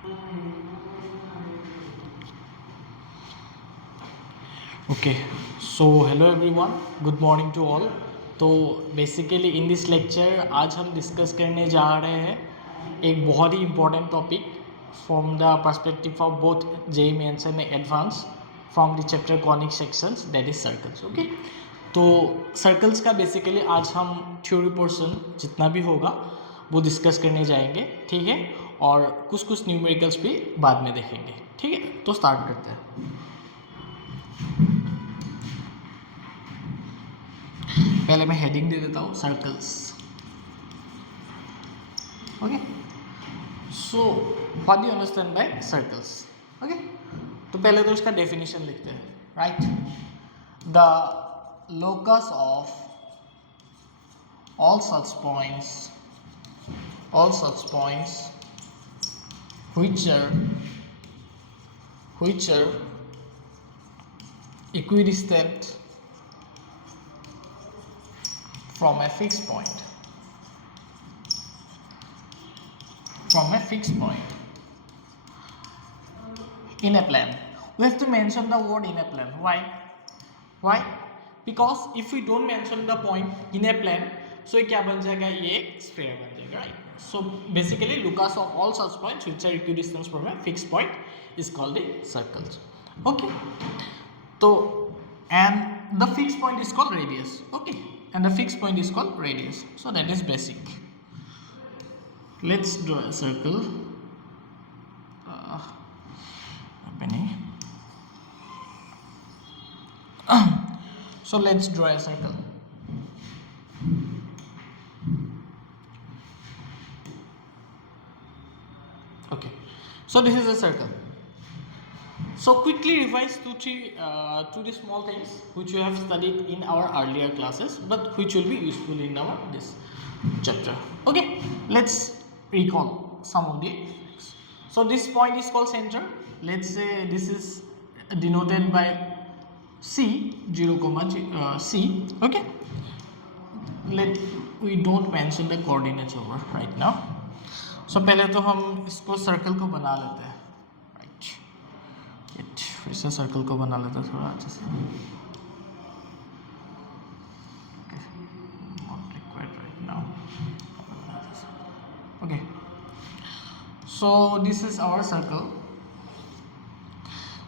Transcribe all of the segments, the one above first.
Okay, so hello everyone, good morning to all. तो basically in this lecture आज हम discuss करने जा रहे हैं एक बहुत ही important topic from the perspective of both JEE Mains and Advance from the chapter conic sections that is circles. Okay, तो सर्कल्स का बेसिकली आज हम थ्योरी पोर्शन जितना भी होगा वो डिस्कस करने जाएंगे, ठीक है, और कुछ कुछ न्यूमेरिकल्स भी बाद में देखेंगे, ठीक है. तो स्टार्ट करते हैं. पहले मैं हेडिंग दे देता हूँ, circles. Okay, so what do you understand by circles. Okay, तो पहले तो इसका डेफिनेशन लिखते हैं. Right, the locus of all such points which are equidistant from a fixed point in a plane. We have to mention the word in a plane. Why? Because if we don't mention the point in a plane, so ये क्या बन जाएगा, ये एक sphere बन जाएगा. Right, so basically Lucas of all such points which are equidistant from a fixed point is called the circles. Okay, तो and the fixed point is called radius. Okay, and the fixed point is called radius. So that is basic. Let's draw a circle. So let's draw a circle. Okay, so this is a circle. So quickly revise two three small things which we have studied in our earlier classes, but which will be useful in our this chapter. Okay, let's recall some of the things. So this point is called center. Let's say this is denoted by C, 0, C. Okay, we don't mention the coordinates over right now. So पहले तो हम इसको circle को बना लेते हैं. Right, फिर से सर्कल को बना लेते हैं थोड़ा अच्छे से. Not required right now. Okay, so this is our circle.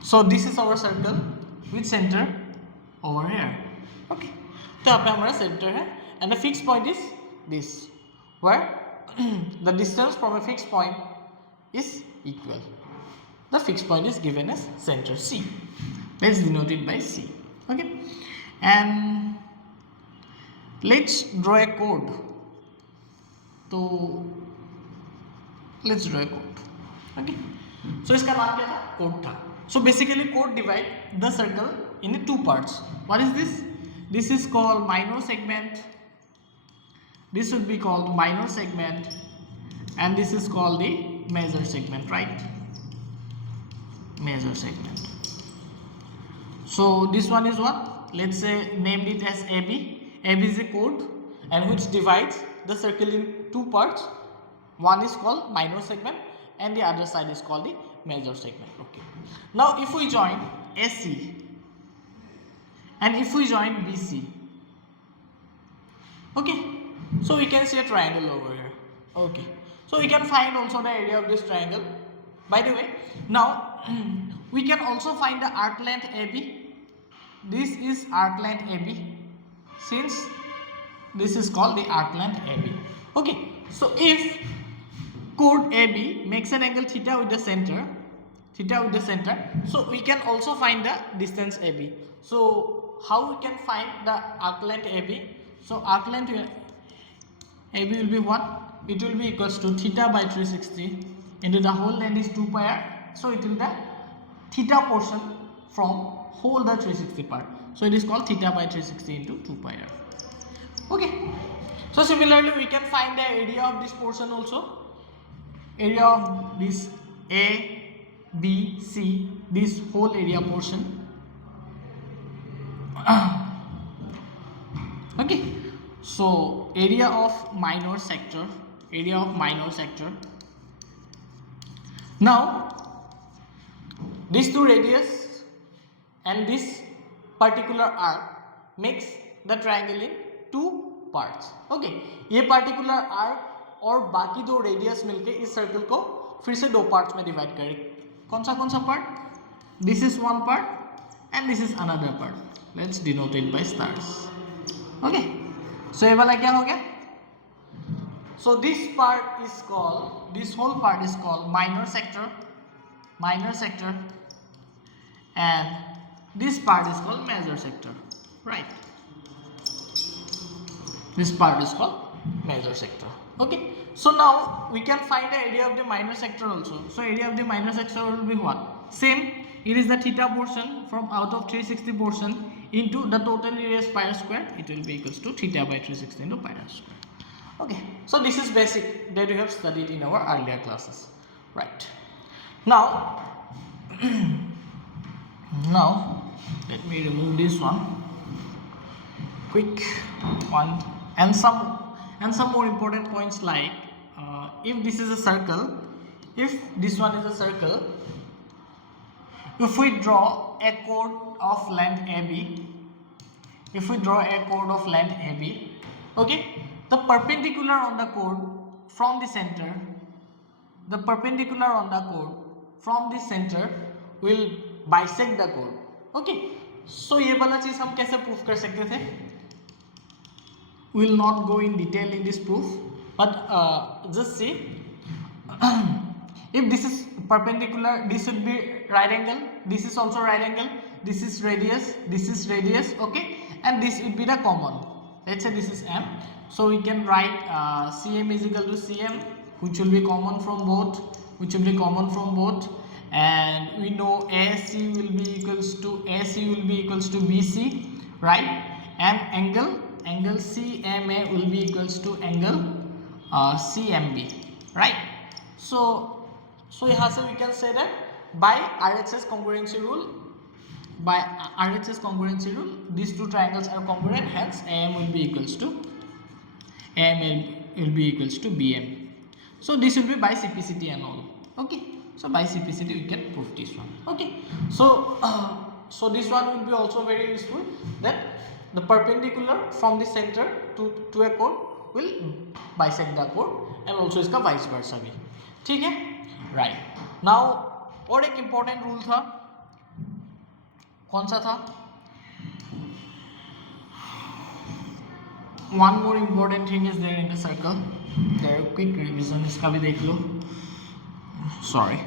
So this is our circle with center over here. Okay, तो यहाँ पे हमारा center है and the fixed point is this, where the distance from a fixed point is equal. The fixed point is given as center C. Let's denote it by C. Okay, and let's draw a chord. So let's draw a chord. Okay, so इसका नाम क्या था, chord था. So basically chord divide the circle in two parts. What is this? This is called minor segment. This would be called minor segment, and this is called the major segment. Right, major segment. So this one is what? Let's say named it as AB. AB is a chord and which divides the circle in two parts. One is called minor segment and the other side is called the major segment. Okay, now if we join AC and if we join BC, okay, so we can see a triangle over here. Okay, so we can find also the area of this triangle. By the way, now we can also find the arc length AB. This is arc length AB, since this is called the arc length AB. Okay, so if chord AB makes an angle theta with the center, so we can also find the distance AB. So how we can find the arc length AB? So arc length AB will be what? It will be equals to theta by 360 into the whole length is 2 pi r. So it will be the theta portion from whole the 360 part. So it is called theta by 360 into 2 pi r. Okay, so similarly we can find the area of this portion also. Area of this A, B, C, this whole area portion. Okay, so area of minor sector, Now these two radius and this particular arc makes the triangle in two parts. Okay, ये particular arc और बाकी दो radius मिलके इस circle को फिर से दो parts में divide करें. कौन सा part? This is one part and this is another part. Let's denote it by stars. Okay, so ये वाला क्या हो गया? So this part is called, this whole part is called minor sector, and this part is called major sector, right? This part is called major sector. Okay, so now we can find the area of the minor sector also. So area of the minor sector will be what? Same, it is the theta portion from out of 360 portion into the total area pi square. It will be equals to theta by 360 into pi square. Okay, so this is basic that we have studied in our earlier classes, right? Now now let me remove this one, quick one, and some more important points like if this is a circle, if this one is a circle, if we draw a chord of length AB, okay, the perpendicular on the chord from the center, will bisect the chord. Okay, so ये वाला चीज हम कैसे proof कर सकते थे? We will not go in detail in this proof, but just see. If this is perpendicular, this would be right angle, this is also right angle, this is radius, okay, and this would be the common. Let's say this is M, so we can write CM is equal to CM, which will be common from both, and we know AC will be equals to BC, right? And angle CMA will be equals to angle CMB, right? So यहाँ से we can say that by RHS congruency rule, these two triangles are congruent, hence AM will be equals to BM. So this will be by CPCT and all. Okay, so by CPCT we can prove this one. Okay, so this one will be also very useful, that the perpendicular from the center to a chord will bisect the chord, and also इसका vice versa भी. ठीक है, right? Now और एक important rule था, कौन सा था? One more important thing is there in the circle. There are quick revision, इसका भी देख लो. Sorry.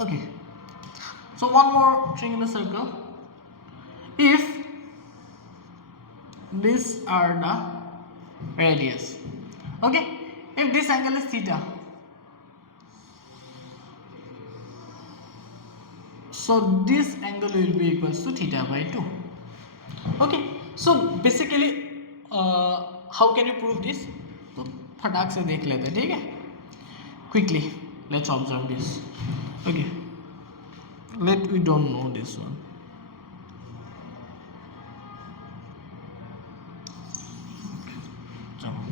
Okay. So one more thing in the circle. If these are the radius, okay, if this angle is theta, so this angle will be equals to theta by 2. Okay, so basically how can you prove this? तो फटाक से देख लेते हैं, ठीक है? Quickly let's observe this. Okay, we don't know this one.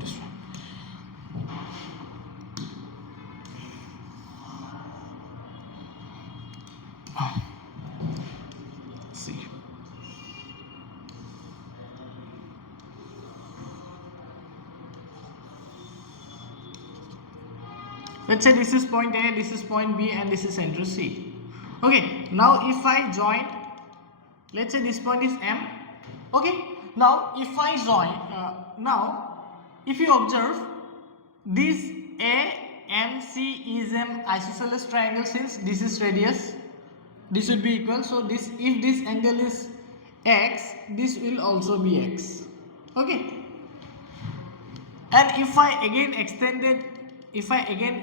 This one. See. Let's say this is point A, this is point B, and this is center C. Okay, now if I join, let's say this point is M. Okay, now if I join, if you observe, this AMC is an isosceles triangle. Since this is radius, this would be equal. So this, if this angle is X, this will also be X. Okay, and if I again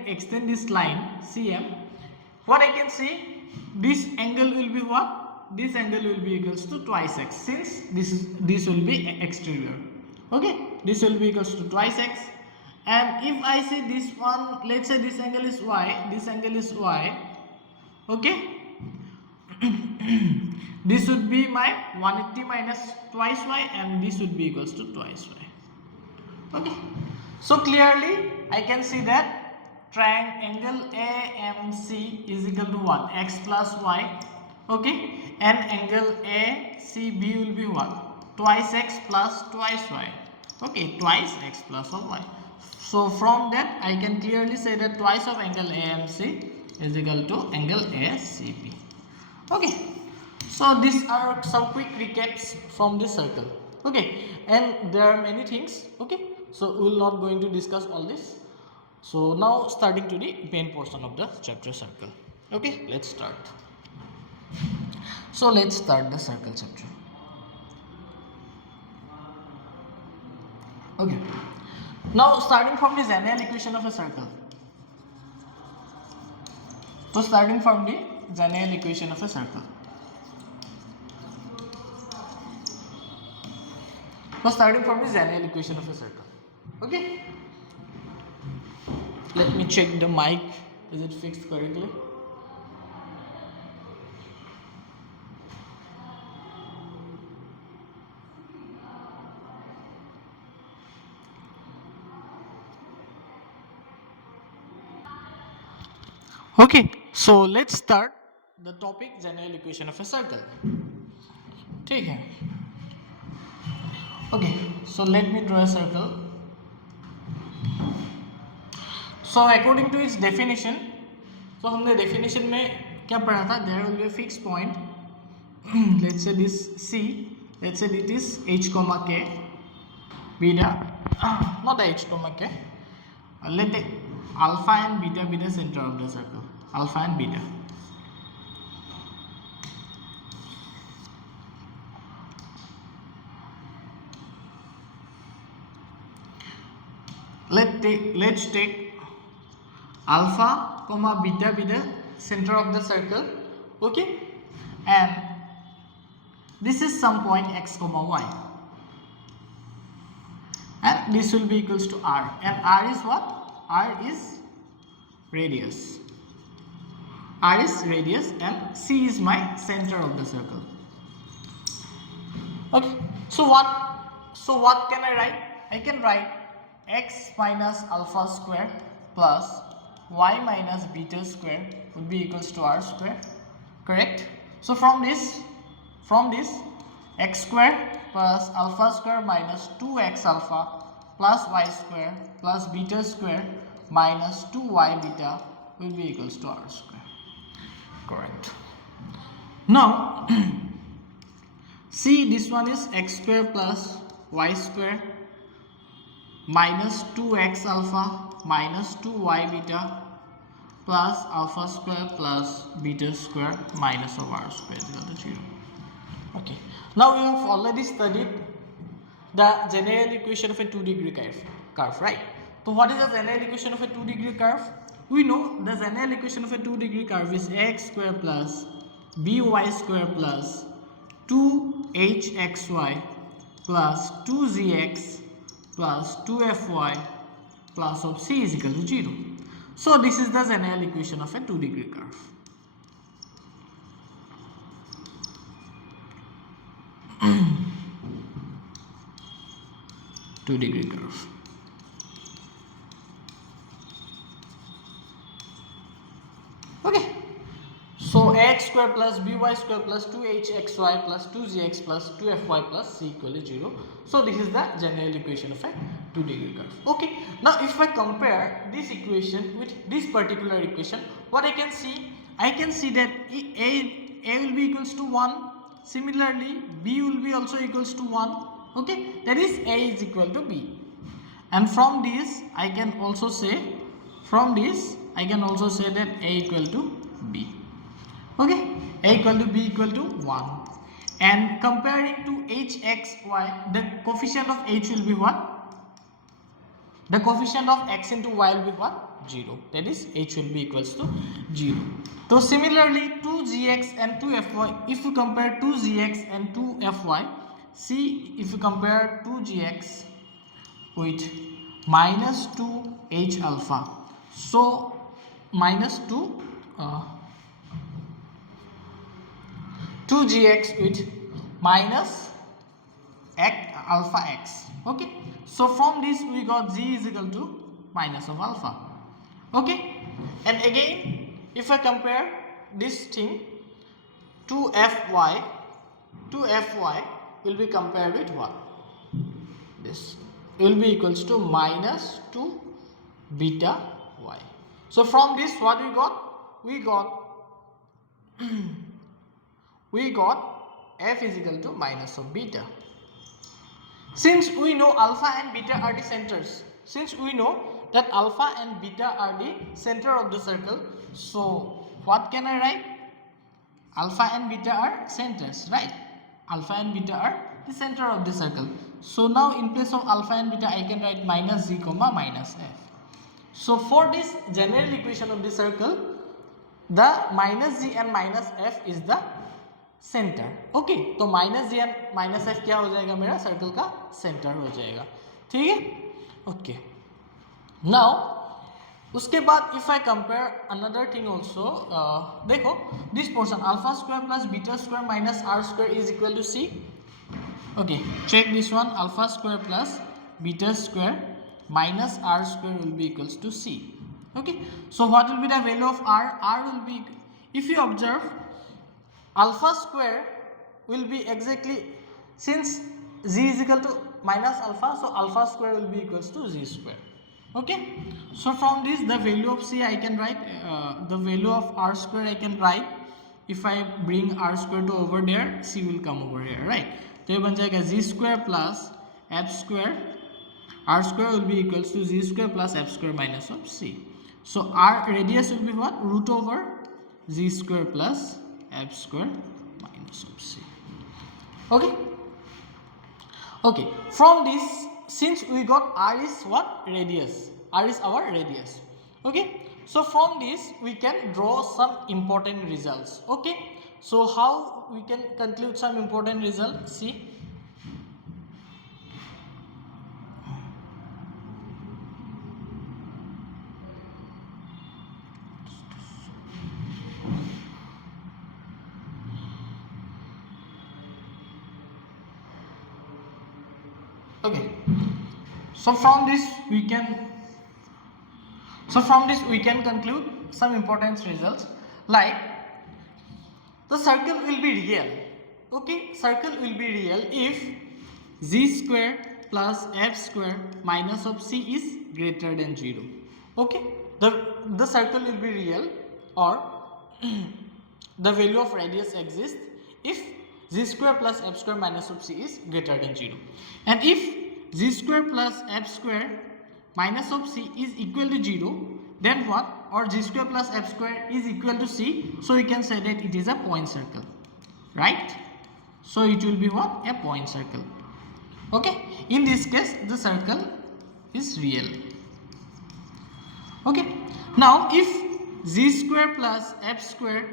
extend this line CM, what I can see, this angle will be what? This angle will be equals to twice X, since this will be exterior. Okay, this will be equals to twice X. And if I say this one, let's say this angle is Y, this angle is Y. Okay, this would be my 180 minus twice Y, and this would be equals to twice Y. Okay, so clearly I can see that triangle AMC is equal to what? X plus y. Okay, and angle ACB will be what? Twice x plus twice y. Okay, twice x plus of y. So from that I can clearly say that twice of angle AMC is equal to angle ACB. Okay, so these are some quick recaps from this circle. Okay, and there are many things. Okay, so we will not going to discuss all this. So now starting to the main portion of the chapter circle. Okay, let's start. So let's start the circle chapter. Okay, now starting from the Zennel equation of a circle. So starting from the Zennel equation of a circle. So starting from the Zennel equation of a circle. Okay, let me check the mic. Is it fixed correctly? Okay, so let's start the topic general equation of a circle. ठीक है. Okay, so let me draw a circle. So according to its definition, so हमने definition में क्या पढ़ा था? There will be a fixed point. Let's say this C. Let's say it is H comma K. Beta, not H comma K. Let alpha and beta be the center of the circle. Alpha and beta. Let's take alpha comma beta be the center of the circle. Okay, and this is some point x comma y, and this will be equals to r, and r is what? R is radius. R is radius and C is my center of the circle. Okay, so what can I write? I can write x minus alpha square plus y minus beta square would be equals to r square. Correct? So from this x square plus alpha square minus 2x alpha plus y square plus beta square minus 2y beta will be equals to r square. Correct. Now see, this one is x square plus y square minus 2x alpha minus 2y beta plus alpha square plus beta square minus of r square is equal to 0. Okay, now we have already studied the general equation of a 2-degree curve, right? So what is the general equation of a 2-degree curve? We know the general equation of a 2-degree curve is x square plus by square plus 2hxy plus 2zx plus 2fy plus of c is equal to 0. So this is the general equation of a 2-degree curve. Two-degree curve. Okay, so ax square plus by square plus 2hxy plus 2zx plus 2fy plus c equal to 0. So this is the general equation of a 2-degree curve. Okay, now if I compare this equation with this particular equation, what I can see that a will be equals to 1. Similarly, b will be also equals to 1. Okay, that is a is equal to b, and from this I can also say that a equal to b. Okay, a equal to b equal to 1, and comparing to hxy, the coefficient of h will be what? The coefficient of x into y will be what? 0. That is h will be equals to 0. So similarly 2gx and 2fy, if you compare 2gx and 2fy, see, if you compare 2gx with minus 2h alpha, so minus 2gx with minus alpha x. Okay, So from this we got z is equal to minus of alpha. Okay, and again if I compare this thing, 2fy will be compared with what? This will be equals to minus 2 beta y. So from this what we got? We got f is equal to minus of beta. Since we know alpha and beta are the centers, since we know that alpha and beta are the center of the circle, so what can I write? Alpha and beta are centers, right? Alpha and beta are the center of the circle. So now in place of alpha and beta I can write minus z comma minus f. So for this general equation of the circle, the minus z and minus f is the centre. Okay, तो minus G and minus F क्या हो जाएगा? मेरा circle का centre हो जाएगा. ठीक है. ओके, नाउ उसके बाद if I compare another thing also, देखो this portion alpha square plus beta square minus R square is equal to C. Okay, check this one. Alpha square plus beta square minus r square will be equals to c. Okay, so what will be the value of r? R will be, if you observe, alpha square will be exactly, since z is equal to minus alpha, so alpha square will be equals to z square. Okay, so from this the value of c I can write, the value of r square I can write. If I bring r square to over there, c will come over here, right? तो ये बन जाएगा z square plus f square. R square will be equals to z square plus f square minus of c. So r radius will be what? Root over z square plus f square minus of c. Okay. Okay. From this, since we got r is what? Radius. R is our radius. Okay. So from this we can draw some important results. Okay. So how we can conclude some important results? See. Okay, so from this we can conclude some important results, like the circle will be real. Okay, circle will be real if z square plus f square minus of c is greater than 0. Okay, the circle will be real, or the value of radius exists if z square plus f square minus of c is greater than 0. And if z square plus f square minus of c is equal to 0, then what? Or z square plus f square is equal to c, so we can say that it is a point circle, right? So it will be what? A point circle. Okay, in this case the circle is real. Okay, now if z square plus f square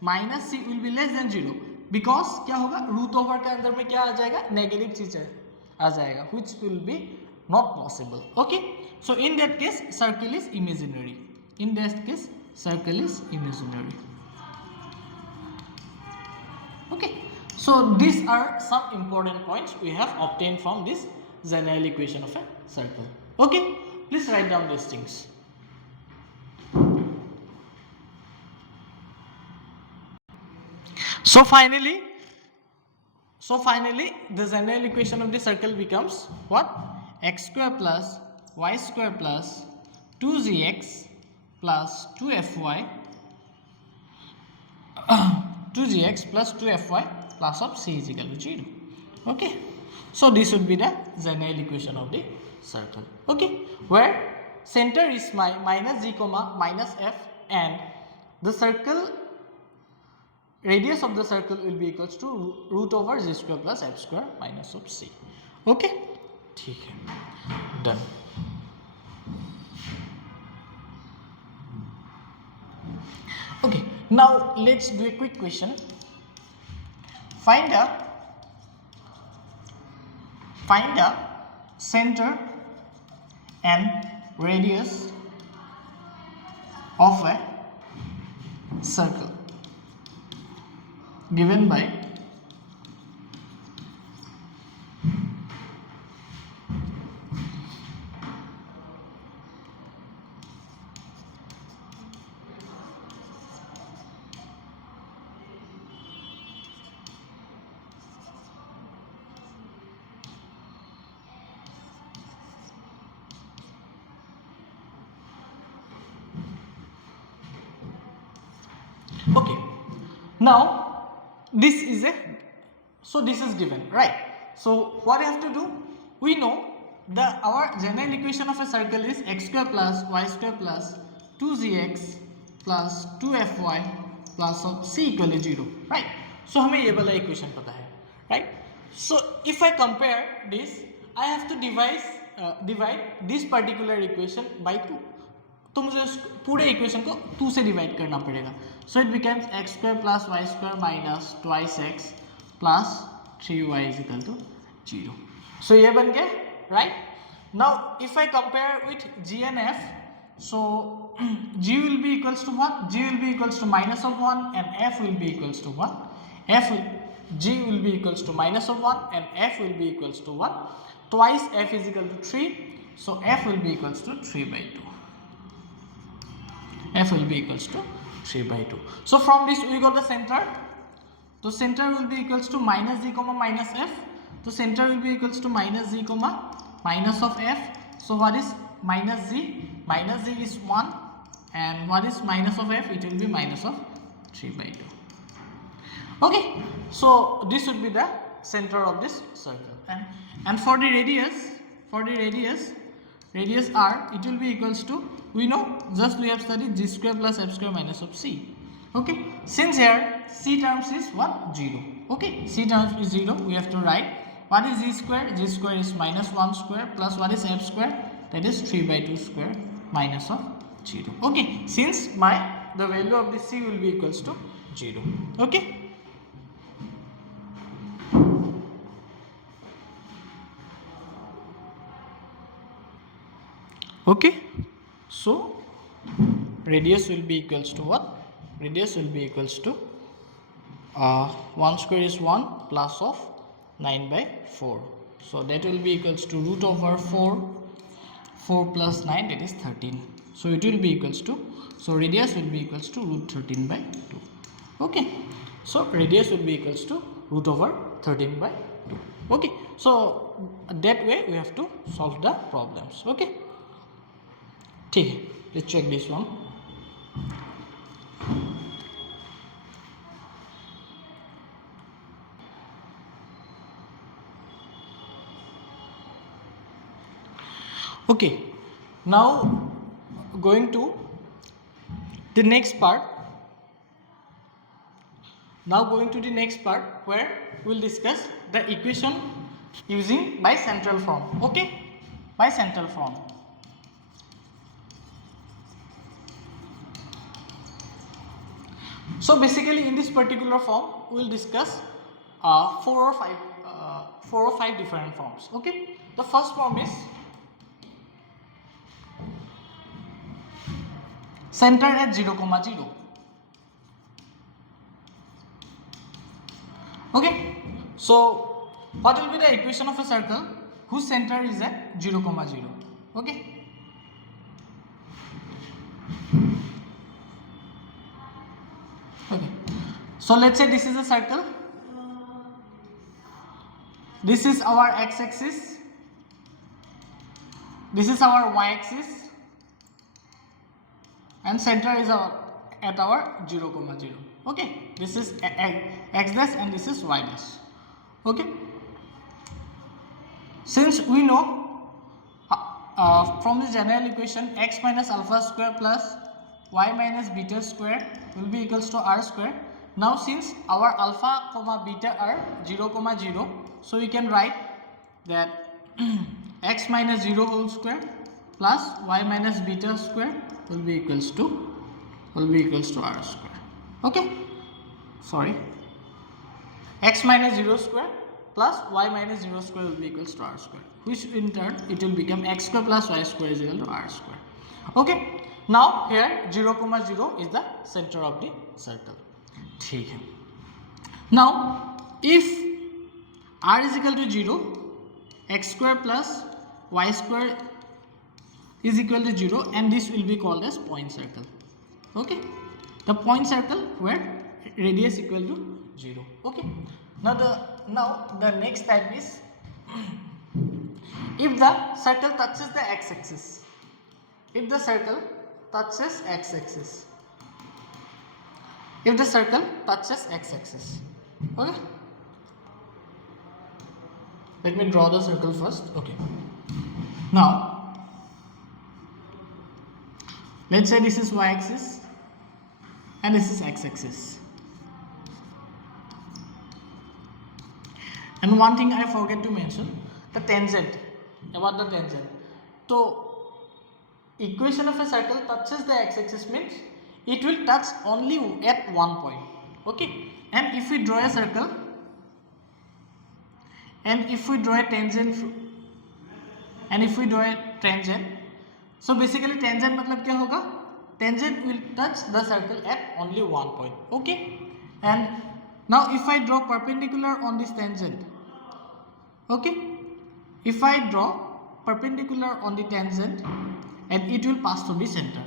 minus c will be less than 0, because क्या होगा? Root over के अंदर में क्या आ जाएगा? Negative चीज आ जाएगा, which will be not possible. Okay, so in that case circle is imaginary. In that case circle is imaginary. Okay, so these are some important points we have obtained from this general equation of a circle. Okay, please write down these things. So finally the general equation of the circle becomes what? X square plus y square plus 2gx plus 2fy 2gx plus 2fy plus of c is equal to 0. Okay, so this would be the general equation of the circle. Okay, where center is my minus z comma minus f, and the circle radius of the circle will be equals to root over z square plus f square minus of c. Okay, ठीक है, done. Okay, now let's do a quick question. Find the center and radius of a circle given by Okay, now this is a, so this is given, right? So what you have to do, we know the our general equation of a circle is x square plus y square plus 2gx plus 2fy plus of c equal to 0, right? So हमें ये वाला equation पता है, right? So if I compare this, I have to divide this particular equation by 2. तो मुझे उस पूरे equation को 2 से डिवाइड करना पड़ेगा. So it becomes x square plus y square minus twice x plus 3y is equal to 0. So ये बन गया, right? Now if I compare with g and f, so g will be equals to what? G will be equals to minus of 1 and f will be equals to what? G will be equals to minus of 1 and f will be equals to what? Twice f is equal to 3, so f will be equals to 3 by 2. F will be equals to 3 by 2. So from this we got the center. So center will be equals to minus z comma minus f. So center will be equals to minus z comma minus of f. So what is minus z? Minus z is 1, and what is minus of f? It will be minus of 3 by 2. Okay, so this would be the center of this circle, and for the radius r, it will be equals to, we know, just we have studied g square plus f square minus of c. Okay, since here c terms is what? 0. Okay, c terms is 0, we have to write what is g square? G square is minus 1 square plus what is f square? That is 3 by 2 square minus of 0. Okay, since the value of the c will be equals to 0. Okay. Okay, so radius will be equals to what? Radius will be equals to 1 square is 1 plus of 9 by 4. So that will be equals to root over 4 plus 9, that is 13. So it will be equals to, so radius will be equals to root 13 by 2. Okay, so radius will be equals to root over 13 by 2. Okay, so that way we have to solve the problems. Okay, ठीक है, let's check this one. Okay, now going to the next part. Where we'll discuss the equation using bicentral form. Okay, bicentral form. So basically in this particular form we will discuss 4 or 5 different forms. Okay, the first form is center at 0, 0. Okay, so what will be the equation of a circle whose center is at 0, 0? Okay, so let's say this is a circle, this is our x-axis, this is our y-axis, and center is at our 0, 0. Okay, this is x dash and this is y dash. Okay, since we know from the general equation x minus alpha square plus y minus beta square will be equals to r square. Now since our alpha comma beta are 0, 0, so we can write that x minus 0 whole square plus y minus beta square will be equals to r square. Okay, sorry, x minus 0 square plus y minus 0 square will be equals to r square, which in turn it will become x square plus y square is equal to r square. Okay, now here 0, 0 is the center of the circle. ठीक है. Now if r is equal to 0, x square plus y square is equal to 0, and this will be called as point circle. Okay, the point circle where radius equal to 0. Okay, now the next type is if the circle touches the x-axis. If the circle touches x-axis, if the circle touches x-axis. Okay, let me draw the circle first. Okay, now let's say this is y-axis and this is x-axis. And one thing I forget to mention, the tangent, about the tangent. So equation of a circle touches the x-axis means it will touch only at one point. Okay, and if we draw a circle and if we draw a tangent so basically tangent मतलब क्या होगा, tangent will touch the circle at only one point. Okay, and now if I draw perpendicular on this tangent, okay, if I draw perpendicular on the tangent and it will pass through the center.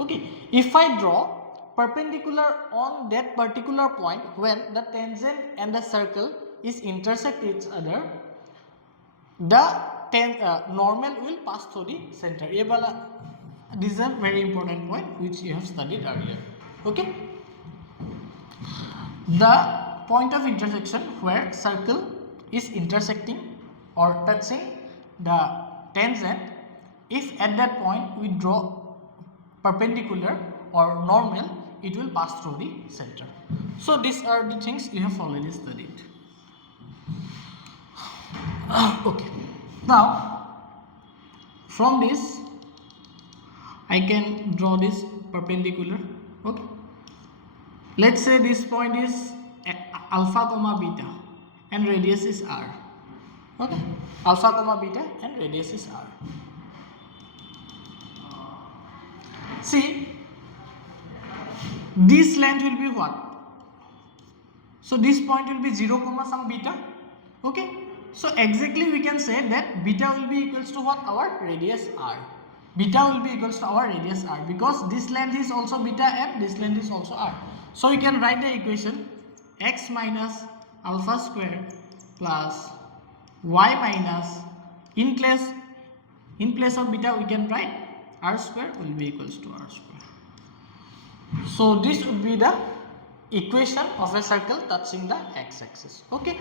Okay, if I draw perpendicular on that particular point when the tangent and the circle is intersect each other, the normal will pass through the center. This is a very important point which you have studied earlier. Okay, the point of intersection where circle is intersecting or touching the tangent, if at that point we draw perpendicular or normal, it will pass through the center. So these are the things you have already studied. Okay, now from this I can draw this perpendicular. Okay, let's say this point is alpha comma beta and radius is r. Okay, alpha comma beta and radius is r. See, this length will be what? So this point will be 0 comma some beta. Okay, so exactly we can say that beta will be equals to what? Our radius r. Beta will be equals to our radius r because this length is also beta and this length is also r. So we can write the equation x minus alpha square plus y minus, in place of beta we can write r square will be equals to r square. So this would be the equation of a circle touching the x-axis. Okay,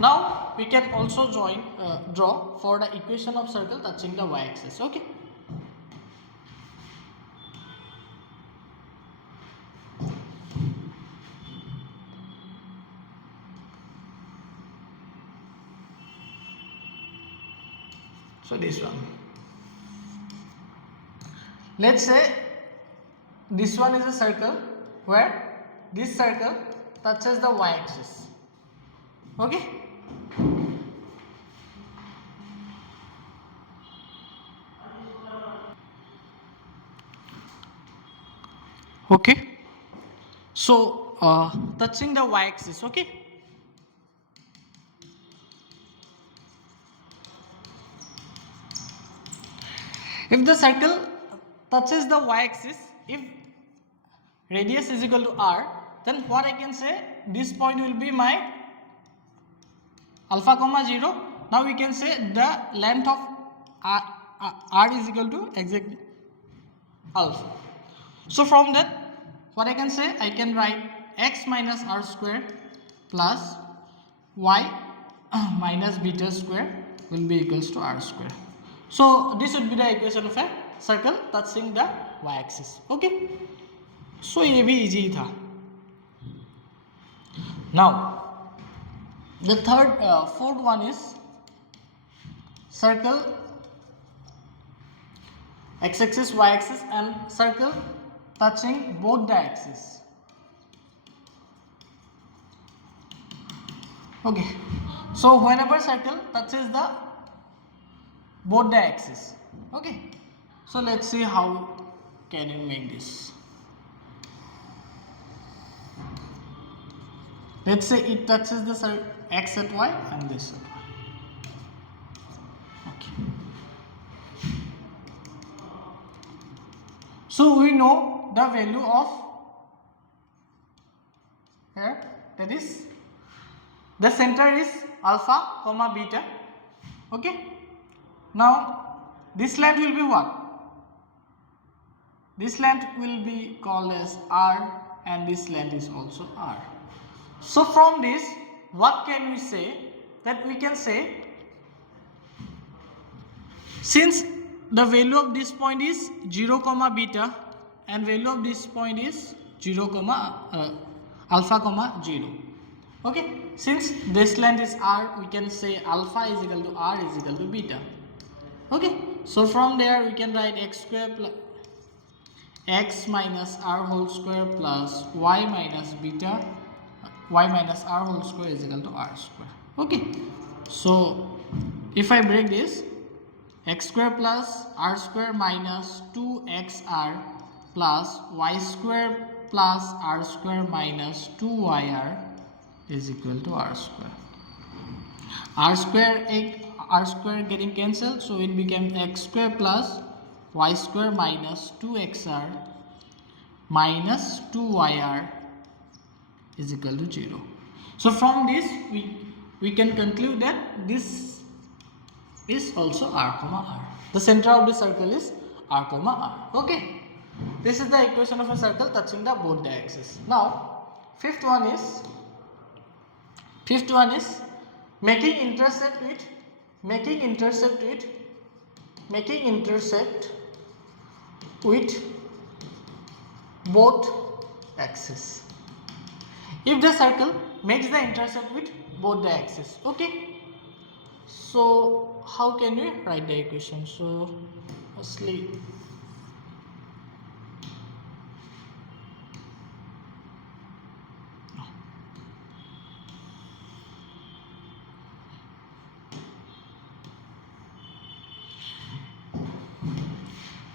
now we can also draw for the equation of circle touching the y-axis. Okay, so this one, let's say this one is a circle where this circle touches the y-axis. Okay, okay, so touching the y-axis. Okay, if the circle touches the y-axis, if radius is equal to r, then what I can say, this point will be my alpha comma 0. Now we can say the length of r is equal to exactly alpha. So from that what I can say, I can write x minus r square plus y minus beta square will be equals to r square. So this would be the equation of a circle touching the y-axis. Okay, so ये भी easy था. Now the fourth one is circle x-axis, y-axis and circle touching both the axes. Okay, so whenever circle touches the both the axes. Okay, so let's see how can you make this. Let's say it touches the x at y and this at y. Okay, so we know the value of here, that is the center is alpha comma beta. Okay, now this length will be what? This length will be called as r and this length is also r. So from this, what can we say? That we can say, since the value of this point is 0 comma beta and value of this point is 0 comma alpha comma 0. Okay, since this length is r, we can say alpha is equal to r is equal to beta. Okay, so from there we can write x square plus x minus r whole square plus y minus beta y minus r whole square is equal to r square. Okay, so if I break this, x square plus r square minus 2xr plus y square plus r square minus 2yr is equal to r square. R square getting cancelled, so it became x square plus y square minus 2xr minus 2yr is equal to 0. So from this we can conclude that this is also r comma r. The center of the circle is r comma r. Okay, this is the equation of a circle touching the both the axes. Now fifth one is making intercept with both axes. If the circle makes the intercept with both the axes. Okay, so how can we write the equation? So firstly,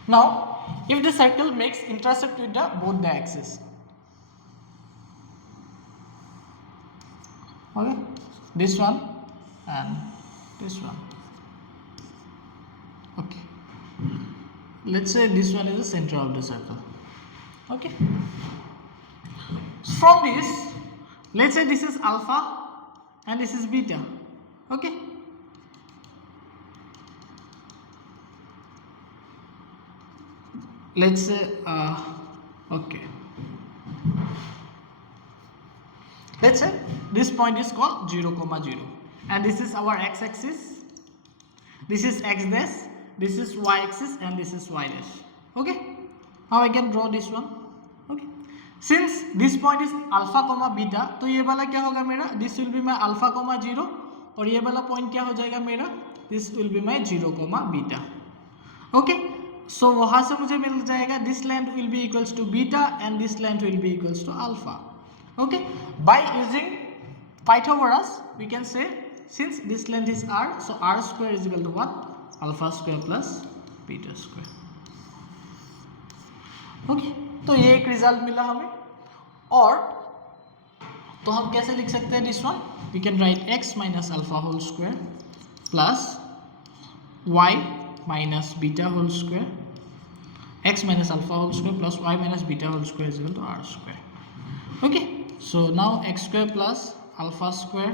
now if the circle makes intercept with both the axes, okay, this one and this one. Okay, let's say this one is the center of the circle. Okay, from this, let's say this is alpha and this is beta. Okay, let's say okay, let's say this point is called 0 comma 0 and this is our x-axis, this is x dash, this is y-axis and this is y dash. Okay, now I can draw this one. Okay, since this point is alpha comma beta, तो ये वाला क्या होगा मेरा, this will be my alpha comma 0 और ये वाला point क्या हो जाएगा मेरा, this will be my 0 comma beta. Okay, so वहाँ से मुझे मिल जाएगा this length will be equals to beta and this length will be equals to alpha. Okay, by using Pythagoras we can say, since this length is r, so r square is equal to what, alpha square plus beta square. Okay, तो ये एक result मिला हमें. और तो हम कैसे लिख सकते हैं this one, we can write x minus alpha whole square plus y minus beta whole square, x minus alpha whole square plus y minus beta whole square is equal to r square. Okay, so now x square plus alpha square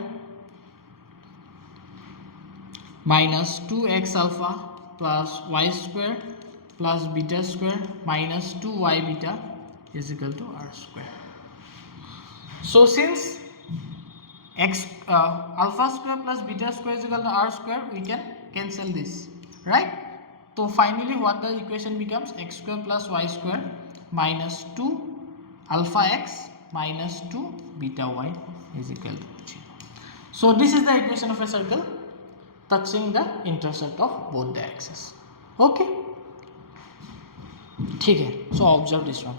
minus 2x alpha plus y square plus beta square minus 2y beta is equal to r square. So since x alpha square plus beta square is equal to r square, we can cancel this, right? So finally what the equation becomes, x square plus y square minus 2 alpha x minus 2 beta y is equal to 0. So this is the equation of a circle touching the intercept of both the axes. Okay, ठीक है, so observe this one.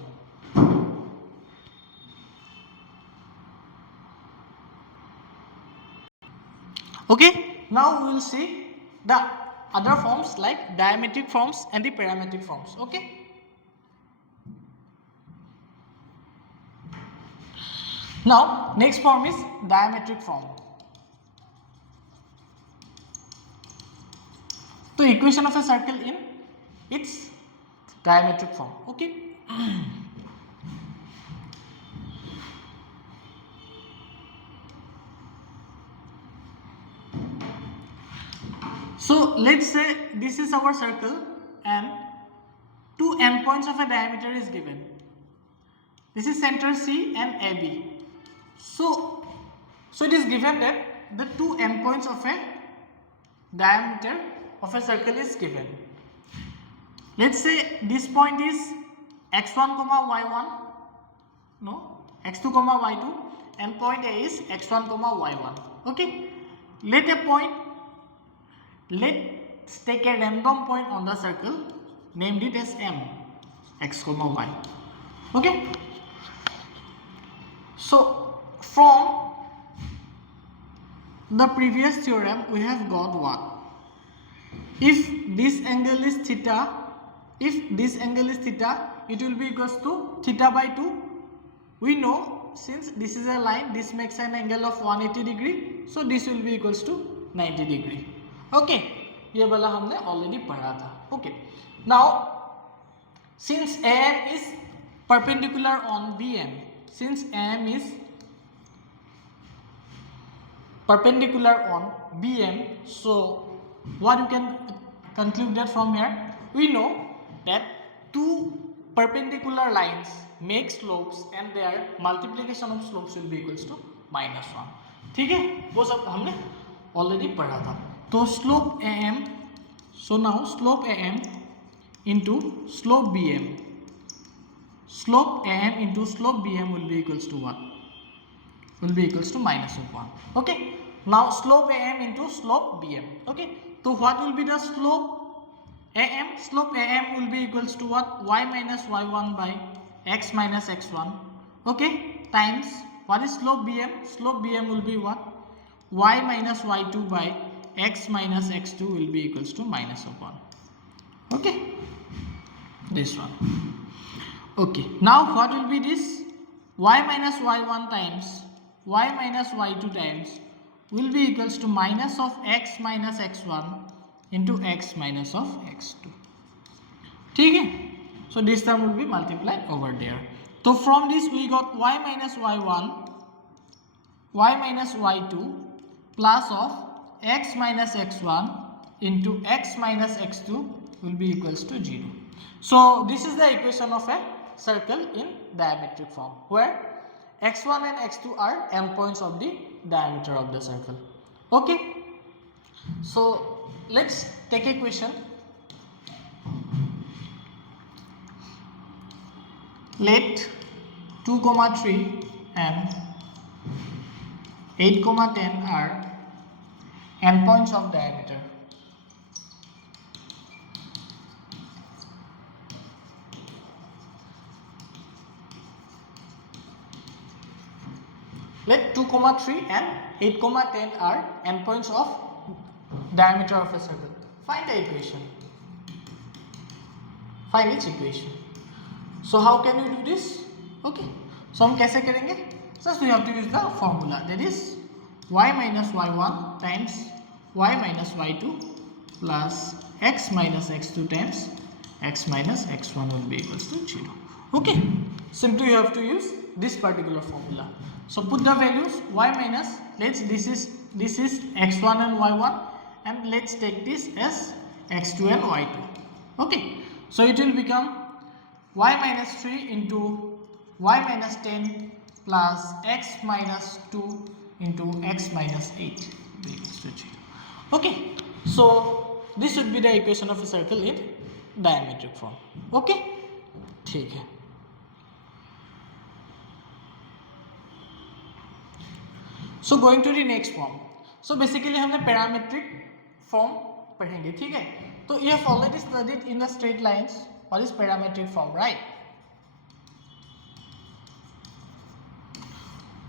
Okay, now we will see the other forms like diametric forms and the parametric forms. Okay, now next form is diametric form. So equation of a circle in its diametric form. Okay, so let's say this is our circle and two endpoints of a diameter is given. This is center C and AB. So it is given that the two endpoints of a diameter of a circle is given. Let's say this point is x1 comma y1, no, x2 comma y2, and point A is x1 comma y1. Okay, let's take a random point on the circle, named it as M, x comma y. Okay, so from the previous theorem we have got what? If this angle is theta, it will be equals to theta by 2. We know since this is a line, this makes an angle of 180 degree, so this will be equals to 90 degree. Okay, ये वाला हमने already पढ़ा था. Okay, now since AM is perpendicular on BM, since AM is perpendicular on BM, so what you can conclude that from here? We know that two perpendicular lines make slopes and their multiplication of slopes will be equals to -1. ठीक है, वो सब हमने already पढ़ा था. तो slope AM, so now slope AM into slope BM, slope AM into slope BM will be equals to what? Will be equals to -1. Okay, now slope AM into slope BM. Okay, so what will be the slope AM? Slope AM will be equals to what? Y minus y1 by x minus x1. Okay, times what is slope BM? Slope BM will be what? Y minus y2 by x minus x2 will be equals to -1. Okay, this one. Okay, now what will be this? Y minus y1 times y minus y2 times will be equals to minus of x minus x1 into x minus of x2. ठीक है, so this term will be multiplied over there. So from this we got y minus y1, y minus y2 plus of x minus x1 into x minus x2 will be equals to 0. So this is the equation of a circle in diametric form, where x1 and x2 are endpoints of the diameter of the circle. Okay, so let's take a question. Let 2, 3 and 8, 10 are endpoints of diameter. Let 2, 3 and 8, 10 are endpoints of diameter of a circle. Find the equation. Find its equation. So how can we do this? Okay, so हम कैसे करेंगे? First we have to use the formula, that is y minus y1 times y minus y2 plus x minus x2 times x minus x1 will be equals to 0. Okay, simply you have to use this particular formula. So put the values y minus, this is x1 and y1, and let's take this as x2 and y2. Okay, so it will become y minus 3 into y minus 10 plus x minus 2 into x minus 8 equals to 0. Okay, so this would be the equation of a circle in diametric form. Okay, ठीक है. So going to the next form. So basically हमने parametric form पढ़ेंगे, ठीक है. तो you have already studied in the straight lines what is parametric form, right?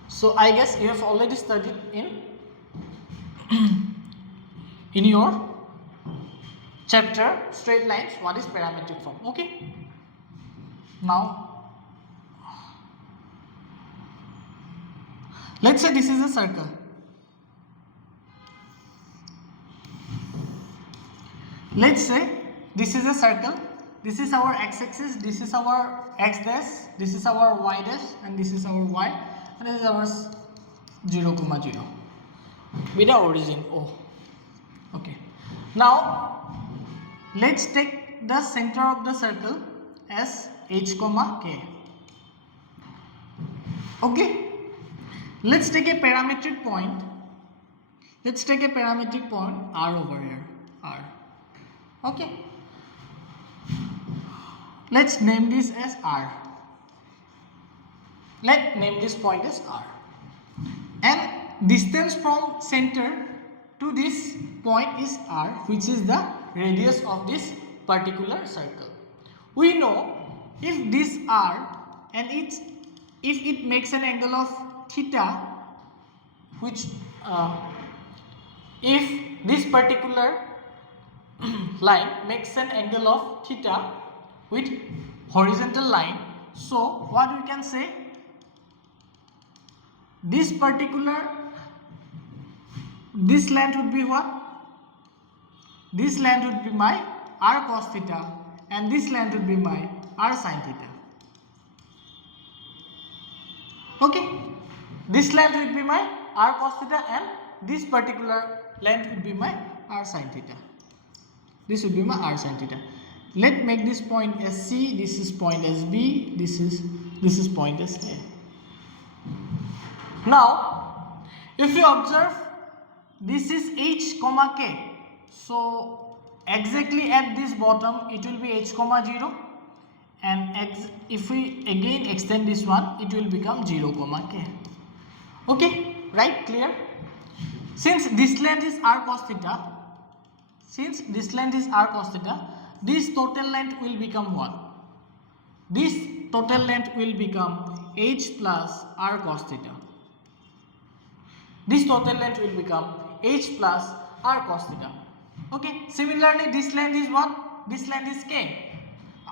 So I guess you have already studied in your chapter straight lines what is parametric form. Okay, now let's say this is a circle. Let's say this is a circle. This is our x-axis, this is our x dash, this is our y dash, and this is our y, and this is our 0, 0 with the origin O. Okay, now let's take the center of the circle as h, k. Okay, let's take a parametric point. Let's take a parametric point R over here, R. Okay, let's name this as R. Let's name this point as R. And distance from center to this point is R, which is the radius of this particular circle. We know if this R and if it makes an angle of theta, which if this particular line makes an angle of theta with horizontal line, so what we can say, this length would be what? This length would be my r cos theta, and this length would be my r sin theta. Okay, this length would be my r cos theta, and this particular length would be my r sin theta. This would be my r sin theta. Let's make this point as C, this is point as B, this is point as A. Now, if you observe, this is h comma k, so exactly at this bottom it will be h comma 0, and if we again extend this one, it will become 0 comma k. Okay, right? Clear? Since this length is r cos theta, this total length will become what? This total length will become h plus r cos theta. This total length will become h plus r cos theta. Okay, similarly this length is what? This length is k.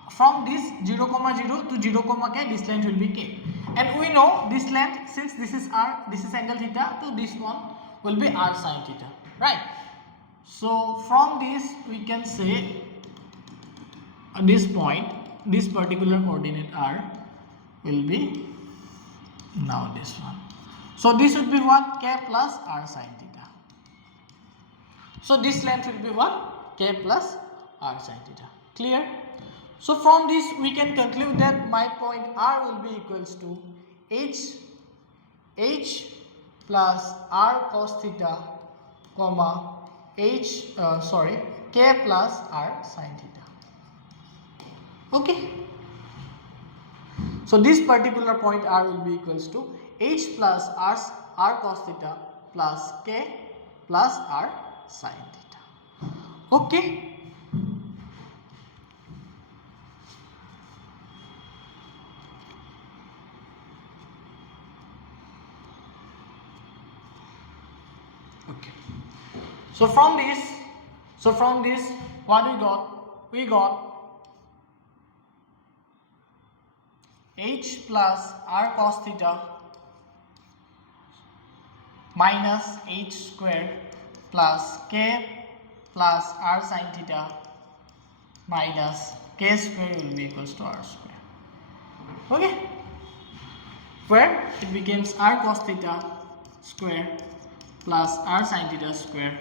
From this 0 comma 0 to 0 comma k, this length will be k. And we know this length, since this is r, this is angle theta, so this one will be r sin theta, right? So from this we can say this point, this particular coordinate r will be now this one. So this would be what? K plus r sin theta. So this length will be what? K plus r sin theta. Clear? So from this we can conclude that my point R will be equals to h plus r cos theta, comma k plus r sin theta. Okay. So this particular point R will be equals to h plus r cos theta plus k plus r sin theta. Okay. Okay. So from this what we got? We got h plus r cos theta minus h square plus k plus r sin theta minus k square will be equals to r square. Okay, where it becomes r cos theta square plus r sin theta square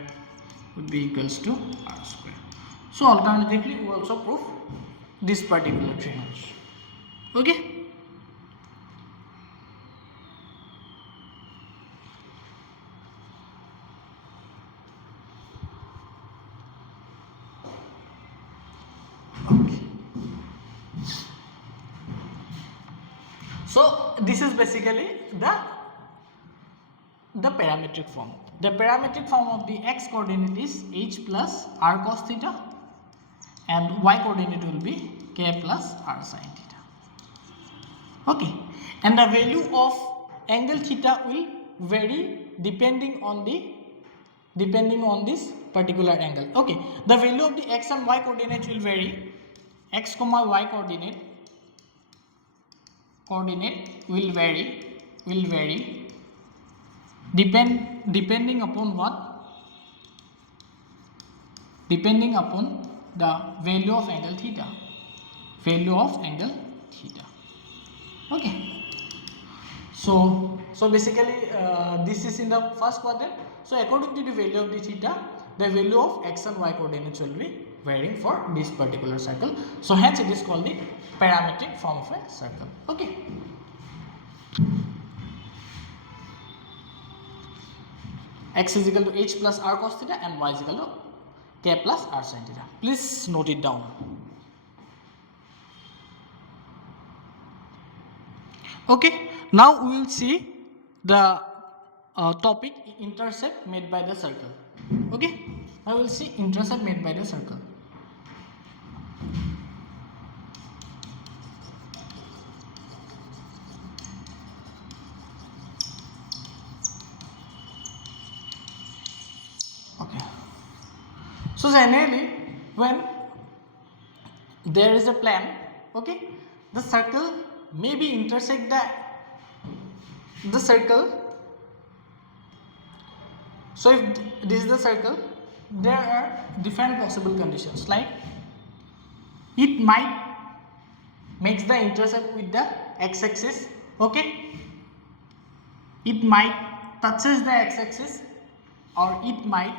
would be equals to r square. So alternatively we also prove this particular trigonometry. Okay. So this is basically the parametric form. The parametric form of the x coordinate is h plus r cos theta, and y coordinate will be k plus r sin theta. Okay, and the value of angle theta will vary depending on this particular angle. Okay, the value of the x and y coordinate will vary. X comma y coordinate will vary depending upon what? Depending upon the value of angle theta. Okay. So basically this is in the first quadrant. So according to the value of the theta, the value of x and y coordinates will be varying for this particular circle. So hence it is called the parametric form of a circle. Okay. x is equal to h plus r cos theta and y is equal to k plus r sin theta. Please note it down. Okay, now we will see the topic intercept made by the circle. Okay, I will see intercept made by the circle. Okay, so generally when there is a plan, okay, the circle maybe intersect the circle. So if this is the circle, there are different possible conditions, like it might makes the intercept with the x-axis, okay, it might touches the x-axis, or it might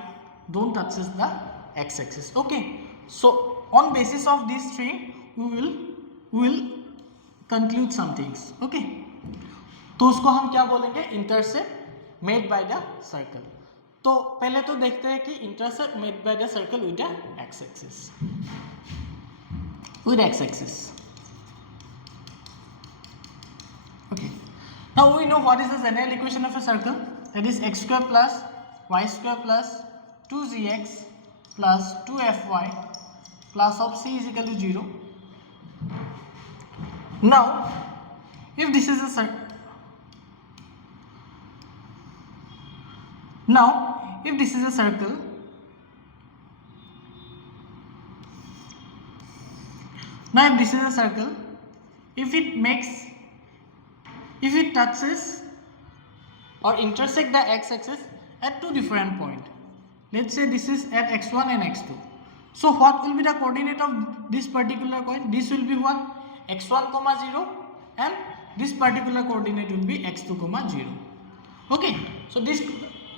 don't touches the x-axis. Okay, so on basis of these three we will conclude some things. Okay, तो उसको हम क्या बोलेंगे, intercept made by the circle. तो पहले तो देखते हैं कि intercept made by the circle with the x axis, with x-axis. Okay, now we know what is the general equation of a circle, that is x square plus y square plus 2gx plus 2fy plus of c is equal to 0. Now if this is a circle, now if this is a circle, now if this is a circle, if it touches or intersect the x-axis at two different points, let's say this is at x1 and x2, so what will be the coordinate of this particular point? This will be what, x1 comma 0, and this particular coordinate will be x2 comma 0. Okay, so this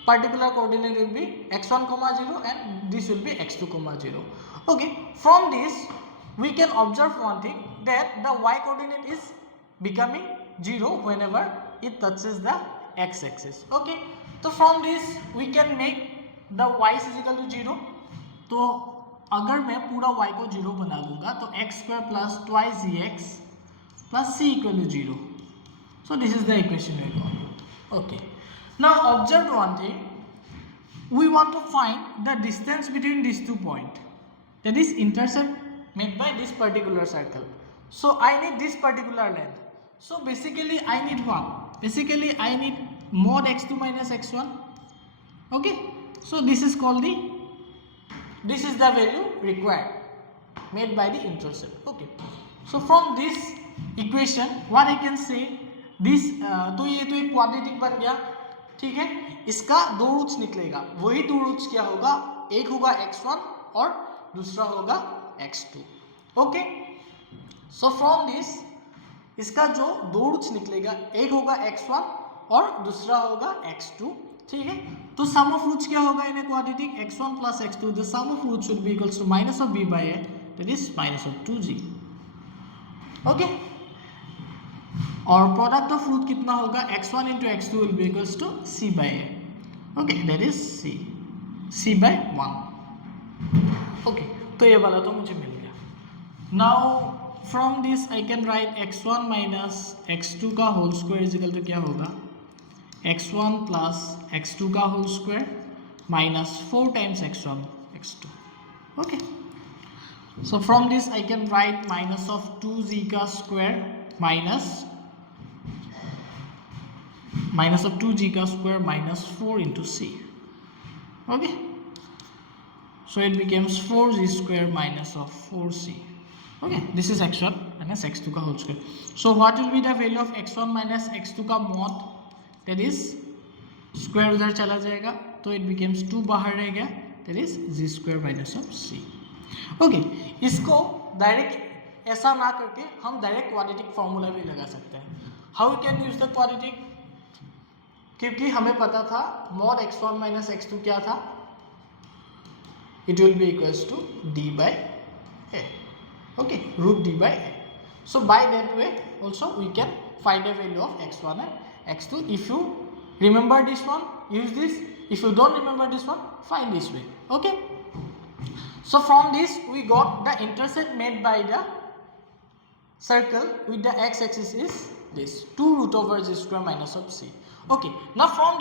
particular coordinate will be x1 comma 0 and this will be x2 comma 0. Okay, from this we can observe one thing, that the y coordinate is becoming 0 whenever it touches the x-axis. Okay, so from this we can make the y is equal to 0. तो अगर मैं पूरा y को 0 बना दूंगा तो x square plus twice gx plus c equal to 0. So this is the equation we got. Okay, now observe one thing, we want to find the distance between these 2 points, that is intercept made by this particular circle. So I need this particular length. So basically I need what? Basically I need mod x2 minus x1. Okay, so this is called this is the value required made by the intercept. Okay, so from this equation what I can say, this तो ये तो एक quadratic बन गया, ठीक है, इसका दो रूट्स निकलेगा, वही दो रूट्स क्या होगा, एक होगा x1 और दूसरा होगा x2. Okay, so from this इसका जो दो रूट्स निकलेगा, एक होगा x1 और दूसरा होगा x2, ठीक है. तो सम ऑफ रूट्स क्या होगा in a quadratic, x1 plus x2, the sum of roots will be equals to minus of b by a, that is minus of 2g. Okay, और प्रोडक्ट ऑफ रूट कितना होगा, x1 into x2 will be equals to c by a. Okay, that is c by 1. Okay, तो ये वाला तो मुझे मिल गया. Now from this I can write x1 minus x2 का whole square is equal to क्या होगा, x1 प्लस x2 का whole square minus 4 times x1 x2. Okay, so from this I can write minus of 2g का square minus of 2g का square minus 4 into c. Okay, so it becomes 4g square minus of 4c. Okay, this is x1 minus x2 का whole square. So what will be the value of x1 minus x2 का mod, that is square उधर चला जाएगा तो it becomes 2 बाहर रह गया, that is g square minus of c. Okay, इसको डायरेक्ट ऐसा ना करके हम डायरेक्ट क्वाड्रेटिक फॉर्मूला भी लगा सकते हैं. How we can use the quadratic, क्योंकि हमें पता था mod x1 minus x2 क्या था, it will be equals to d by a. Okay, root d by a. So by that way also we can find a value of x1 and x2 if you Remember this one, use this. If you don't remember this one, find this way. Okay. So from this we got the intercept made by the circle with the x-axis is this 2 root over z square minus of c. Okay. Now from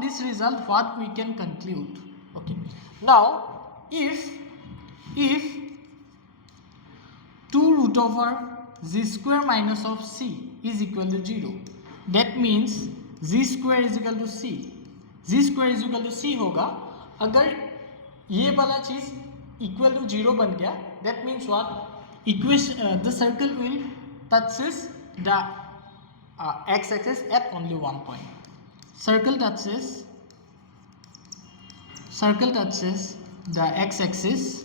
this result what we can conclude. Okay. Now if 2 root over z square minus of c is equal to 0, that means z square is equal to c. z square is equal to c होगा. अगर ये वाला चीज equal to 0 बन गया, that means what? The circle will touches the x-axis at only one point. Circle touches the x-axis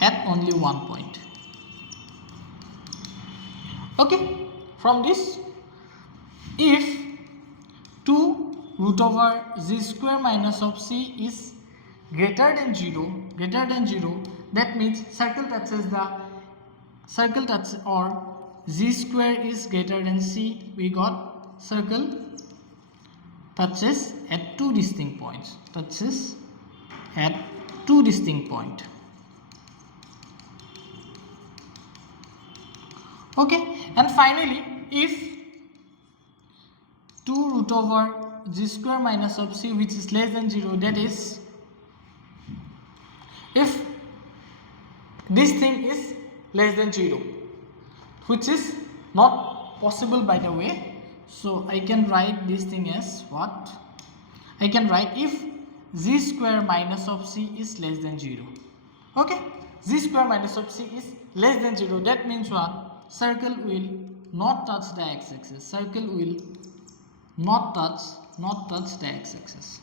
at only one point. Okay. From this, if 2 root over z square minus of c is greater than 0, that means circle touches or z square is greater than c, we got circle touches at two distinct points. Okay, and finally if 2 root over z square minus of c which is less than 0, that is if this thing is less than 0, which is not possible by the way, so I can write this thing as what? I can write if z square minus of c is less than 0. Okay, z square minus of c is less than 0, that means what? Circle will not touch the x-axis. Circle will not touch the x-axis.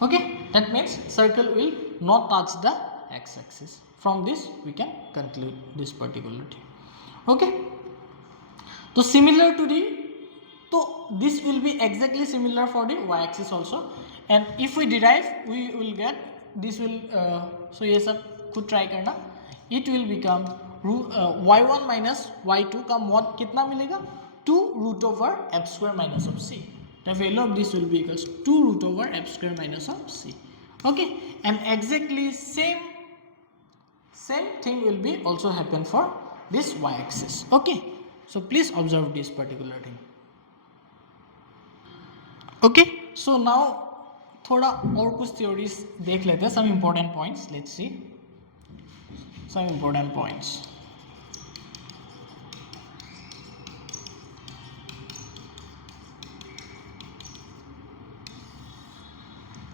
Okay, that means circle will not touch the x-axis. From this we can conclude this particular thing. Okay, so similar to this will be exactly similar for the y-axis also, and if we derive we will get this will so ये सब खुद try करना, it will become y1 minus y2 का mod कितना मिलेगा? 2 root over f square minus of c. The value of this will be equals to 2 root over f square minus of c. Okay, and exactly same thing will be also happen for this y-axis. Okay, so please observe this particular thing. Okay, so now थोड़ा और कुछ theories देख लेते हैं, some important points. Let's see some important points.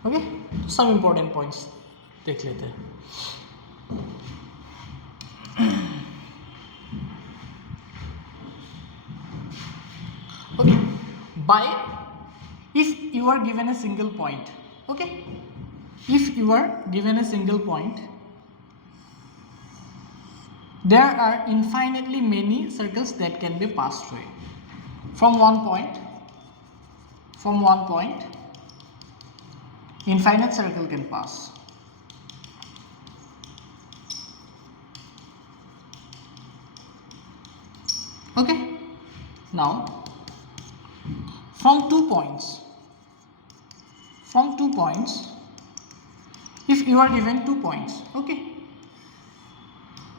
Okay, some important points देख लेते हैं. Okay, if you are given a single point, okay, if you are given a single point, there are infinitely many circles that can be passed through it. From one point, infinite circle can pass. Okay, now from two points, if you are given 2 points, okay,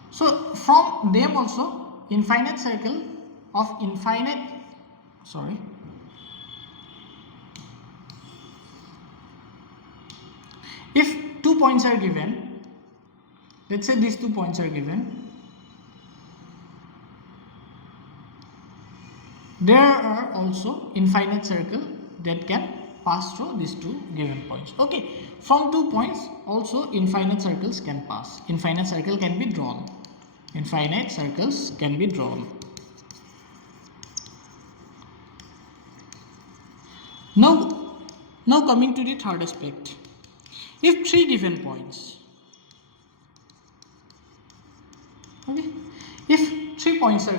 so from them also infinite circle of infinite, sorry, if 2 points are given, let's say these 2 points are given, there are also infinite circle that can pass through these 2 given points. Okay, from 2 points also infinite circles can pass. Infinite circle can be drawn. Infinite circles can be drawn. Now coming to the third aspect. If 3 given points, okay, if 3 points are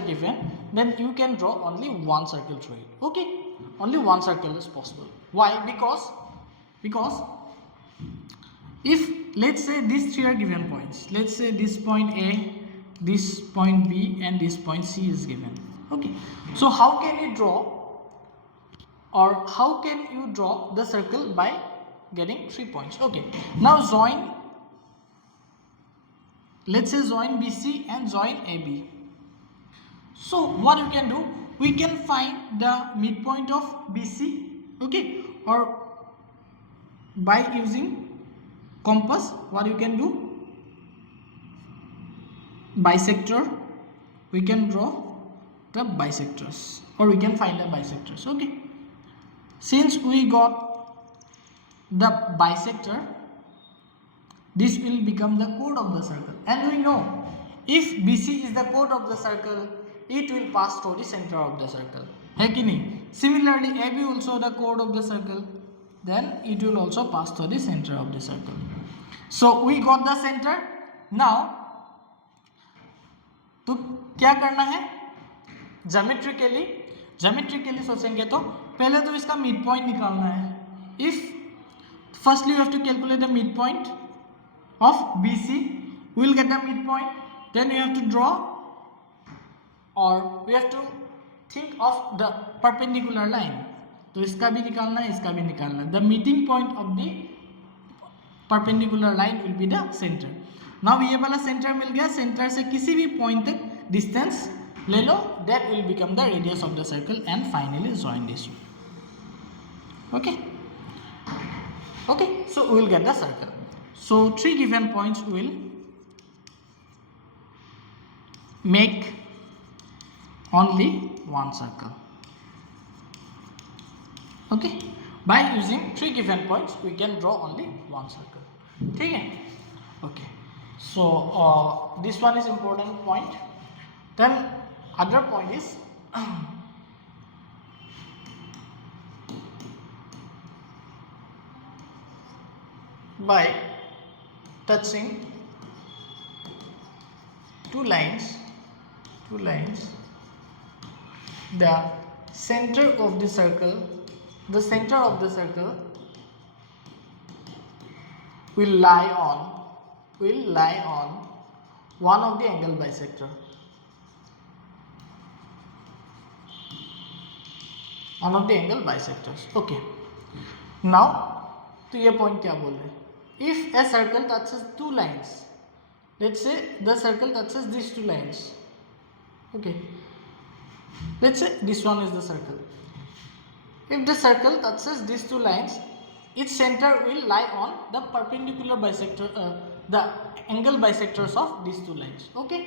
given, then you can draw only one circle through it. Okay, only one circle is possible. Why? Because if let's say these 3 are given points, let's say this point A, this point B and this point C is given. Okay, so how can you draw, or how can you draw the circle by getting 3 points? Okay, now join, let's say join BC and join AB. So what you can do, we can find the midpoint of BC, okay, or by using compass, what you can do, bisector, we can draw the bisectors, or we can find the bisectors. Okay, since we got the bisector, this will become the chord of the circle, and we know if BC is the chord of the circle, it will pass through the center of the circle. है कि नहीं? Similarly, AB also the chord of the circle, then it will also pass through the center of the circle. So we got the center. Now तो क्या करना है, geometrically सोचेंगे तो पहले तो इसका मिड पॉइंट निकालना है. If firstly you have to calculate the mid point of BC, we will get the midpoint, then you have to draw, or we have to think of the perpendicular line. तो इसका भी निकालना है, इसका भी निकालना है. The meeting point of the perpendicular line will be the center. Now ये वाला सेंटर मिल गया, सेंटर से किसी भी पॉइंट तक डिस्टेंस ले लो, that will become the radius of the circle, and finally join this one. Okay, so we will get the circle. So 3 given points will make only one circle. Okay, by using 3 given points we can draw only one circle. ठीक है? Okay, so this one is important point. Then other point is by touching two lines, the center of the circle will lie on one of the angle bisector. Okay, now तो ये point क्या बोल रहे हैं, if a circle touches two lines, let's say the circle touches these two lines, okay, let's say this one is the circle. If the circle touches these two lines, its center will lie on the perpendicular bisector, the angle bisectors of these two lines. Okay,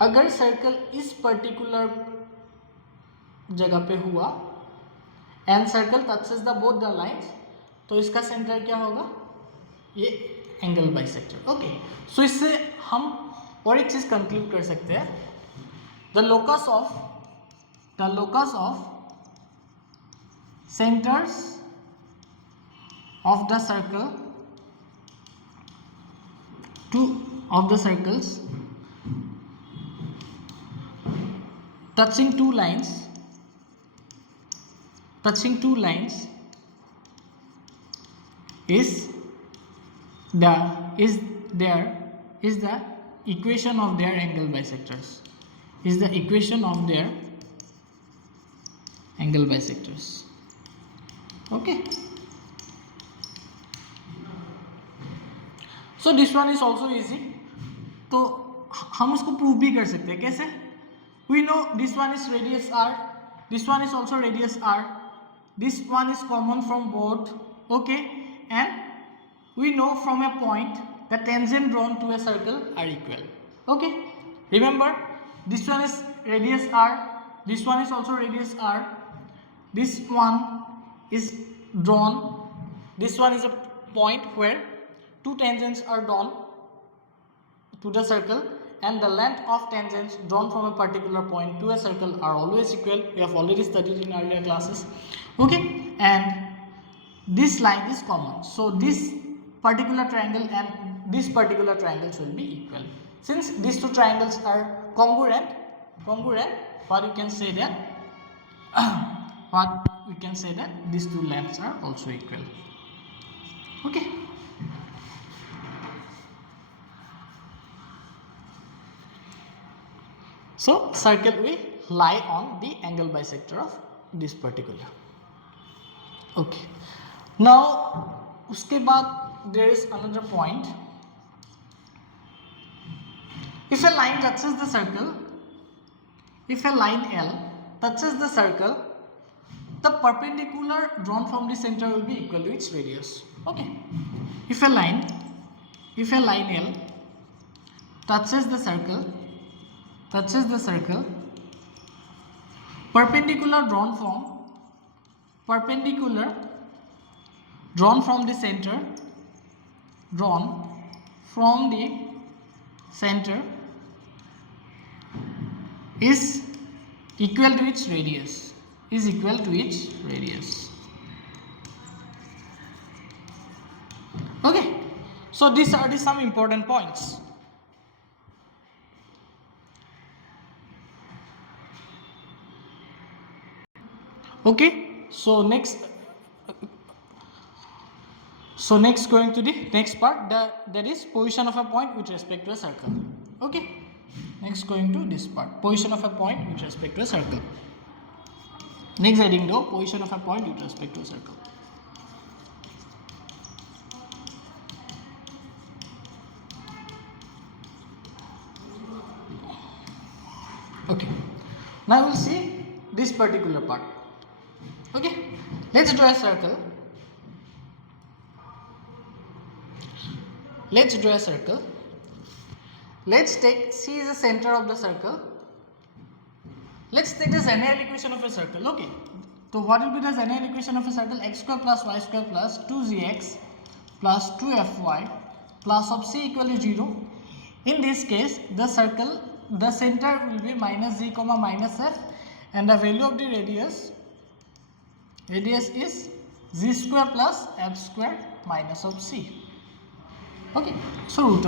अगर circle इस particular जगह पे हुआ and circle touches the both the lines, तो इसका centre क्या होगा, ये एंगल बाइसेक्टर. ओके, सो इससे हम और एक चीज कंक्लूड कर सकते हैं, the locus of centres of the circle of the circles touching two lines is the equation of their angle bisectors, okay. So this one is also easy, तो हम उसको प्रूव भी कर सकते हैं. कैसे? We know this one is radius r, this one is also radius r, this one is common from both, okay, and we know from a point the tangent drawn to a circle are equal. Okay, remember this one is radius r, this one is also radius r, this one is drawn, this one is a point where two tangents are drawn to the circle, and the length of tangents drawn from a particular point to a circle are always equal. We have already studied in earlier classes. Okay, and this line is common, so this particular triangle and this particular triangles will be equal. Since these two triangles are congruent, what you can say that these two lengths are also equal. Okay. So circle will lie on the angle bisector of this particular. Okay, now उसके बाद there is another point. If a line touches the circle, if a line L touches the circle, the perpendicular drawn from the center will be equal to its radius. Okay, if a line L touches the circle, perpendicular drawn from the center, is equal to its radius, Okay, so these are some important points. Okay, so next going to the next part, that is position of a point with respect to a circle. Okay, next going to this part, position of a point with respect to a circle. Next heading though, position of a point with respect to a circle. Okay, now we'll see this particular part. Okay, let's draw a circle. Let's take C is the center of the circle. Let's take the general equation of a circle. Okay, so what will be the general equation of a circle? X square plus y square plus 2gx plus 2fy plus of C equal to 0. In this case, the center will be minus z comma minus f, and the value of the radius is z square plus f square minus of c. Okay, so root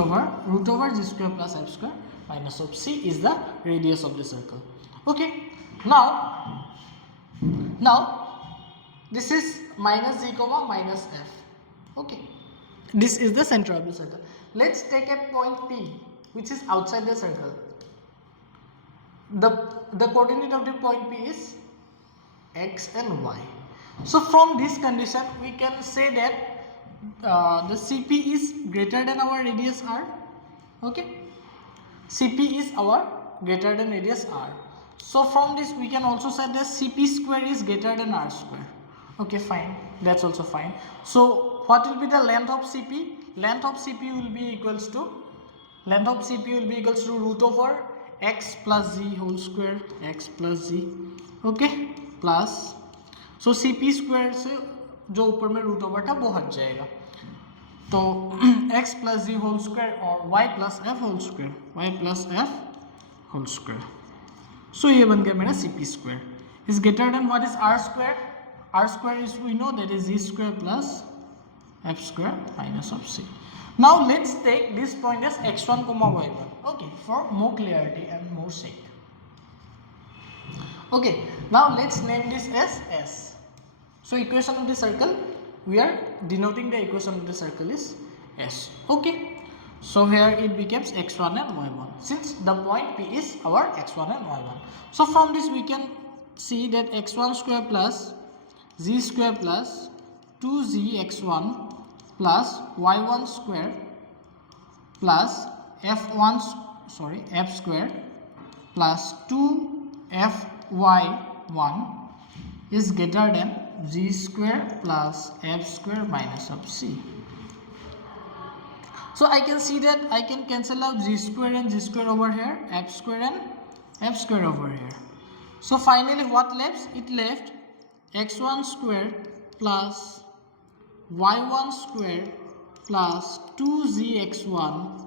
over z square plus f square minus of c is the radius of the circle. Okay, now this is minus z comma minus f. Okay, this is the center of the circle. Let's take a point P which is outside the circle. The coordinate of the point P is x and y. So from this condition we can say that the CP is greater than our radius r. Okay, CP is our greater than radius r. So from this we can also say that CP square is greater than r square. Okay, fine, that's also fine. So what will be the length of CP? Length of CP will be equals to root over x plus z whole square, okay, plus, so CP square से जो ऊपर में root over था वो हट जाएगा, तो x plus z whole square और y plus f whole square, so ये बन गया मेरा CP square is greater than what is r square? R square is, we know, that is z square plus f square minus of c. Now let's take this point as x1 comma y1. Okay, for more clarity and more sake. Okay, now let's name this as S. So equation of the circle, we are denoting the equation of the circle is S. Okay, so here it becomes x1 and y1, since the point P is our x1 and y1. So from this we can see that x1 square plus z square plus 2zx1 plus y1 square plus f square plus 2fy1 is greater than z square plus f square minus of c. So I can see that I can cancel out z square and z square over here, f square and f square over here. So finally what left? It left x1 square plus y1 square plus 2zx1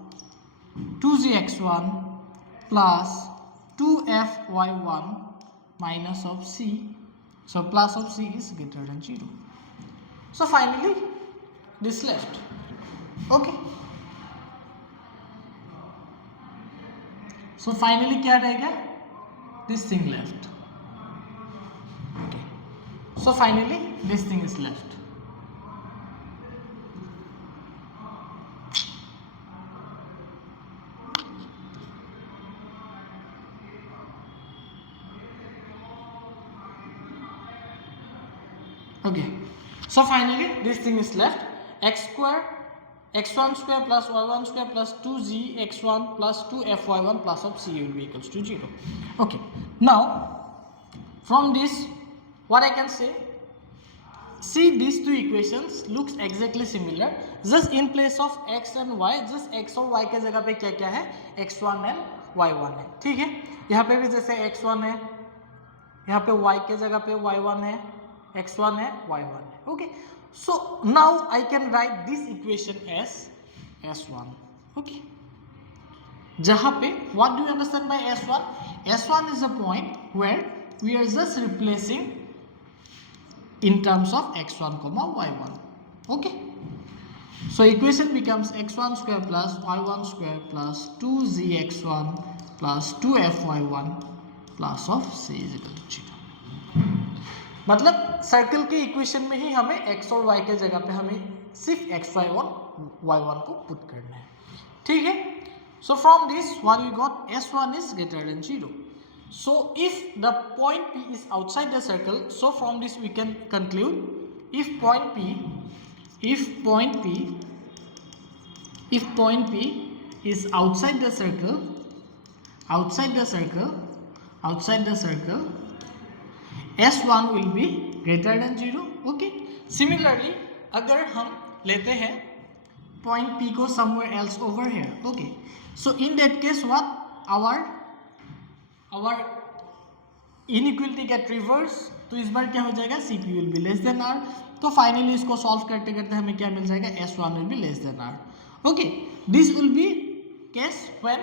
plus 2fy1 minus of c. So plus of c is greater than 0. So finally this left. Okay, so finally क्या रहेगा? This thing left. Okay, so finally this thing is left. Okay, so finally this thing is left, x square x1 square plus y1 square plus 2z x1 plus 2fy1 plus of c will be equals to 0. Okay, now from this what I can say, see these two equations looks exactly similar, just in place of x and y just x और y के जगह पे क्या क्या है, x1 and y1 है. ठीक है, यहाँ पे भी जैसे x1 है, यहाँ पे y के जगह पे y1 है, x1 है, y1 है. Okay, so now I can write this equation as s1. okay, जहाँ पे what do you understand by s1? s1 is a point where we are just replacing in terms of x1 comma y1. okay, so equation becomes x1 square plus y1 square plus 2zx1 plus 2fy1 plus of c is equal to 0. मतलब circle के equation में ही हमें x और y के जगह पे हमें सिर्फ x y और y1 को पुट करना है. ठीक है, so from this what we got, s1 is greater than 0. So if the point P is outside the circle, so from this we can conclude if point P is outside the circle, S1 will be greater than 0. okay, similarly अगर हम लेते हैं point P को somewhere else over here. okay, so in that case what our inequality get reverse, तो इस बार क्या हो जाएगा, CP will be less than R. तो फाइनली इसको सॉल्व करते करते हमें क्या मिल जाएगा, S1 will be less than R. okay, this will be case when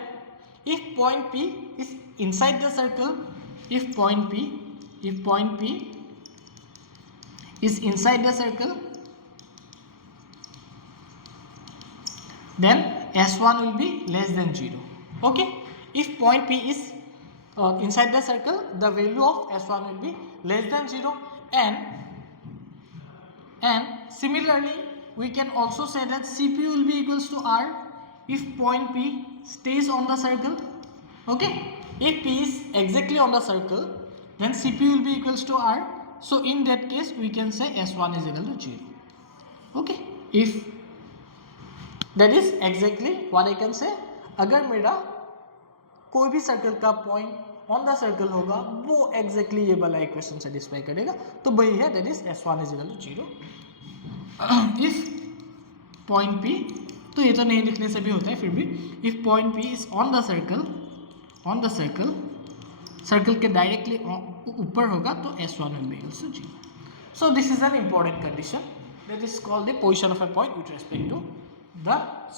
if point P is inside the circle, if point P is inside the circle, then S1 will be less than 0. okay, if point P is inside the circle, the value of S1 will be less than 0, and similarly we can also say that CP will be equals to R if point P stays on the circle. okay, if P is exactly on the circle, then CP will be equals to R. so in that case we can say S1 is equal to 0. okay, if that is exactly what I can say, अगर मेरा कोई भी circle का point on the circle होगा वो exactly ये वाला equation satisfy करेगा, तो वही है that is S1 is equal to 0. If point P, तो ये तो नहीं लिखने से भी होता है, फिर भी if point P is on the circle के डायरेक्टली ऊपर होगा तो S1 will be equal to 0. So this is an important condition that is called the position of a point with respect to the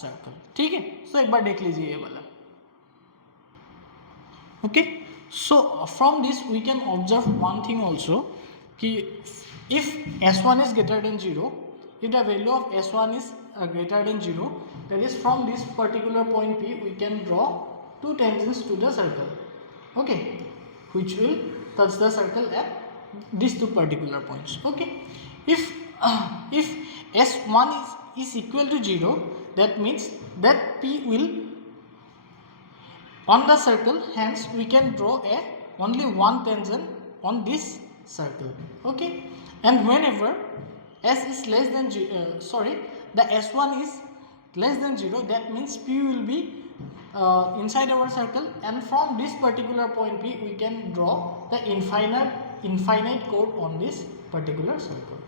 circle. ठीक है, सो एक बार देख लीजिए ये वाला. okay, so from this we can observe one thing also, कि if S1 is greater than 0, if the value of S1 is greater than 0, that is from this particular point P we can draw two tangents to the circle, okay, which will touch the circle at these two particular points. okay, if S1 is equal to 0, that means that P will on the circle, hence we can draw only one tangent on this circle. okay, and whenever S is less than the S1 is less than 0, that means P will be inside our circle, and from this particular point P we can draw the infinite chord on this particular circle.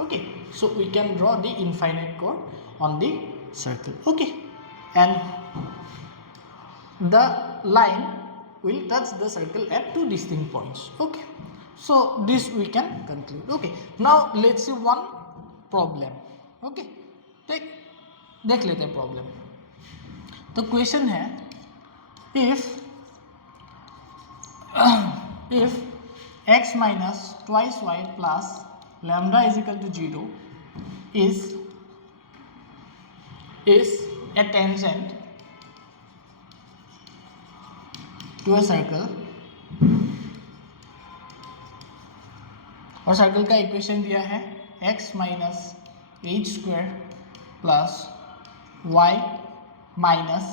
okay, so we can draw the infinite chord on the circle. okay, and the line will touch the circle at two distinct points. okay, so this we can conclude. okay, now let's see one problem. okay, देख लेते हैं problem. तो question है if x minus twice y plus lambda is equal to 0 is a tangent to a circle, और circle का equation दिया है x minus h square plus y minus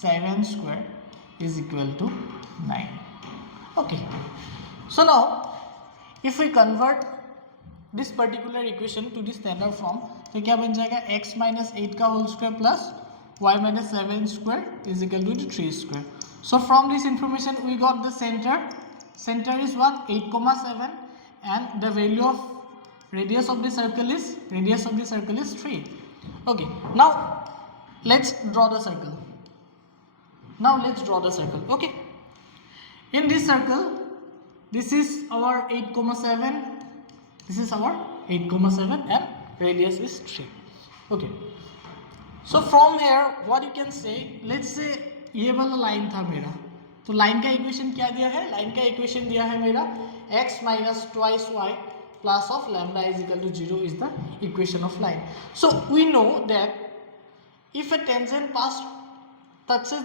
7 square is equal to 9. okay, so now if we convert this particular equation to the standard form तो क्या बन जाएगा x minus 8 का whole square plus y minus 7 square is equal to 3 square. So from this information we got the center is what 8,7 and the value of radius of the circle is 3. Okay, now let's draw the circle. Okay, in this circle this is our 8,7, this is our 8,7 and radius is 3. Okay, so from here what you can say, let's say ये वाला line था मेरा, तो line का equation क्या दिया है, line का इक्वेशन दिया है मेरा x minus twice y plus of lambda is equal to 0 is the equation of line. So we know that if a tangent pass touches